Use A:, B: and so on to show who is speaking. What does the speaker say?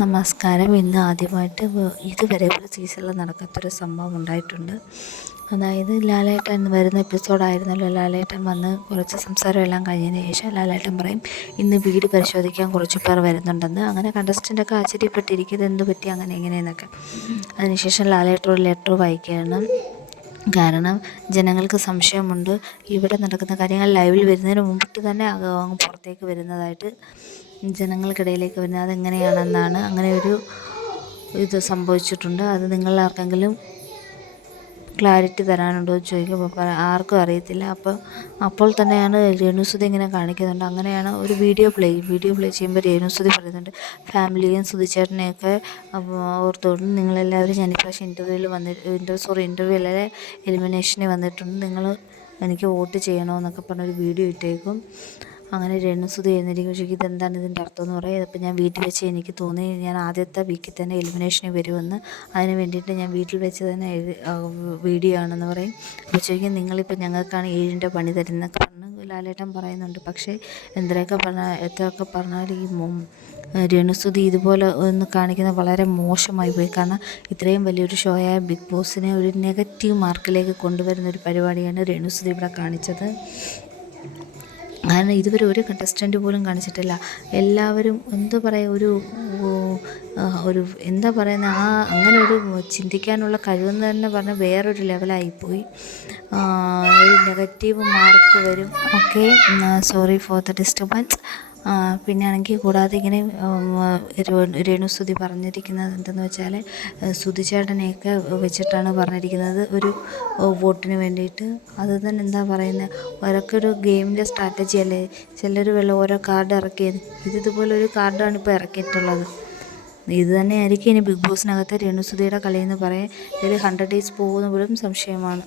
A: നമസ്കാരം. ഇന്ന് ആദ്യമായിട്ട് ഇതുവരെ ഒരു സീസണിൽ നടക്കാത്തൊരു സംഭവം ഉണ്ടായിട്ടുണ്ട്. അതായത് ലാലേട്ടൻ വരുന്ന എപ്പിസോഡായിരുന്നല്ലോ ലാലേട്ടൻ വന്ന് കുറച്ച് സംസാരം എല്ലാം കഴിഞ്ഞതിന് ശേഷം ലാലേട്ടൻ പറയും ഇന്ന് വീട് പരിശോധിക്കാൻ കുറച്ച് പേർ വരുന്നുണ്ടെന്ന്. അങ്ങനെ കണ്ടസ്റ്റന്റൊക്കെ ആശ്ചര്യപ്പെട്ടിരിക്കുന്നത് എന്ത് പറ്റി? അങ്ങനെ ഇങ്ങനെയെന്നൊക്കെ അതിനുശേഷം ലാലേട്ടൻ ലെറ്റർ വായിക്കുകയാണ്. കാരണം ജനങ്ങൾക്ക് സംശയമുണ്ട്. ഇവിടെ നടക്കുന്ന കാര്യങ്ങൾ ലൈവിൽ വരുന്നതിന് മുമ്പിട്ട് തന്നെ പുറത്തേക്ക് വരുന്നതായിട്ട് ജനങ്ങൾക്കിടയിലേക്ക് വരുന്നത് അതെങ്ങനെയാണെന്നാണ് അങ്ങനെ ഒരു ഇത് സംഭവിച്ചിട്ടുണ്ട്. അത് നിങ്ങൾ ആർക്കെങ്കിലും ക്ലാരിറ്റി തരാനുണ്ടോ എന്ന് ചോദിക്കുമ്പോൾ ആർക്കും അറിയത്തില്ല. അപ്പോൾ അപ്പോൾ തന്നെയാണ് രേണുസുതി ഇങ്ങനെ കാണിക്കുന്നുണ്ട്. അങ്ങനെയാണ് ഒരു വീഡിയോ പ്ലേ വീഡിയോ പ്ലേ ചെയ്യുമ്പോൾ രേണുസുതി പറയുന്നുണ്ട് ഫാമിലിയും സുധിച്ചേട്ടനെയൊക്കെ ഓർത്തുകൊണ്ട് നിങ്ങളെല്ലാവരും ഞാൻ ഇപ്രാവശ്യം ഇന്റർവ്യൂവിൽ വന്നി ഇന്റർവ്യൂ സോറി ഇന്റർവ്യൂ അല്ലെ എലിമിനേഷന് വന്നിട്ടുണ്ട്. നിങ്ങൾ എനിക്ക് വോട്ട് ചെയ്യണമെന്നൊക്കെ പറഞ്ഞൊരു വീഡിയോ ഇട്ടേക്കും. അങ്ങനെ രേണുസുതി എഴുന്നേരിക്കും ചോദിക്കും ഇതെന്താണ് ഇതിന്റെ അർത്ഥം? എന്ന് പറയും. ഇതിപ്പോൾ ഞാൻ വീട്ടിൽ വെച്ച് എനിക്ക് തോന്നി ഞാൻ ആദ്യത്തെ വീക്കിൽ തന്നെ എലിമിനേഷന് വരുമെന്ന്. അതിന് വേണ്ടിയിട്ട് ഞാൻ വീട്ടിൽ വെച്ച് തന്നെ വീഡിയോ ആണെന്ന് പറയും. അപ്പോൾ ചോദിക്കും നിങ്ങളിപ്പോൾ ഞങ്ങൾക്കാണ് ഏഴിന്റെ പണി തരുന്നതൊക്കെ പറഞ്ഞ്? ലാലേട്ടൻ പറയുന്നുണ്ട്. പക്ഷേ എന്തൊക്കെ പറഞ്ഞാൽ എത്രയൊക്കെ പറഞ്ഞാൽ ഈ രേണുസുതി ഇതുപോലെ ഒന്ന് കാണിക്കുന്നത് വളരെ മോശമായി പോയി. കാരണം ഇത്രയും വലിയൊരു ഷോയായ ബിഗ് ബോസിനെ ഒരു നെഗറ്റീവ് മാർക്കിലേക്ക് കൊണ്ടുവരുന്ന ഒരു പരിപാടിയാണ് രേണുസുതി ഇവിടെ കാണിച്ചത്. കാരണം ഇതുവരെ ഒരു കണ്ടസ്റ്റന്റ് പോലും കാണിച്ചിട്ടില്ല. എല്ലാവരും എന്താ പറയുക ഒരു ഒരു എന്താ പറയുന്നത് ആ അങ്ങനെ ഒരു ചിന്തിക്കാനുള്ള കഴിവെന്ന് തന്നെ പറഞ്ഞാൽ വേറൊരു ലെവലായിപ്പോയി ഒരു നെഗറ്റീവ് മാർക്ക് വരും. Okay sorry for the disturbance പിന്നെ ആണെങ്കിൽ കൂടാതെ ഇങ്ങനെ രേണുസ്തുതി പറഞ്ഞിരിക്കുന്നത് എന്തെന്ന് വെച്ചാൽ സുധിച്ചേട്ടനെയൊക്കെ വെച്ചിട്ടാണ് പറഞ്ഞിരിക്കുന്നത്. ഒരു വോട്ടിന് വേണ്ടിയിട്ട്. അത് തന്നെ എന്താ പറയുന്നത് ഓരോക്കെ ഒരു ഗെയിമിന്റെ സ്ട്രാറ്റജി അല്ലേ? ചിലർ വല്ല ഓരോ കാർഡ് ഇറക്കിയത് ഇത് ഇതുപോലെ ഒരു കാർഡാണ് ഇപ്പോൾ ഇറക്കിയിട്ടുള്ളത്. ഇത് തന്നെയായിരിക്കും ഇനി ബിഗ് ബോസിനകത്തെ രേണുസുധിയുടെ കളിയെന്ന് പറയാൻ ഇതിൽ ഹൺഡ്രഡ് ഡേയ്സ് പോകുന്ന പോലും സംശയമാണ്.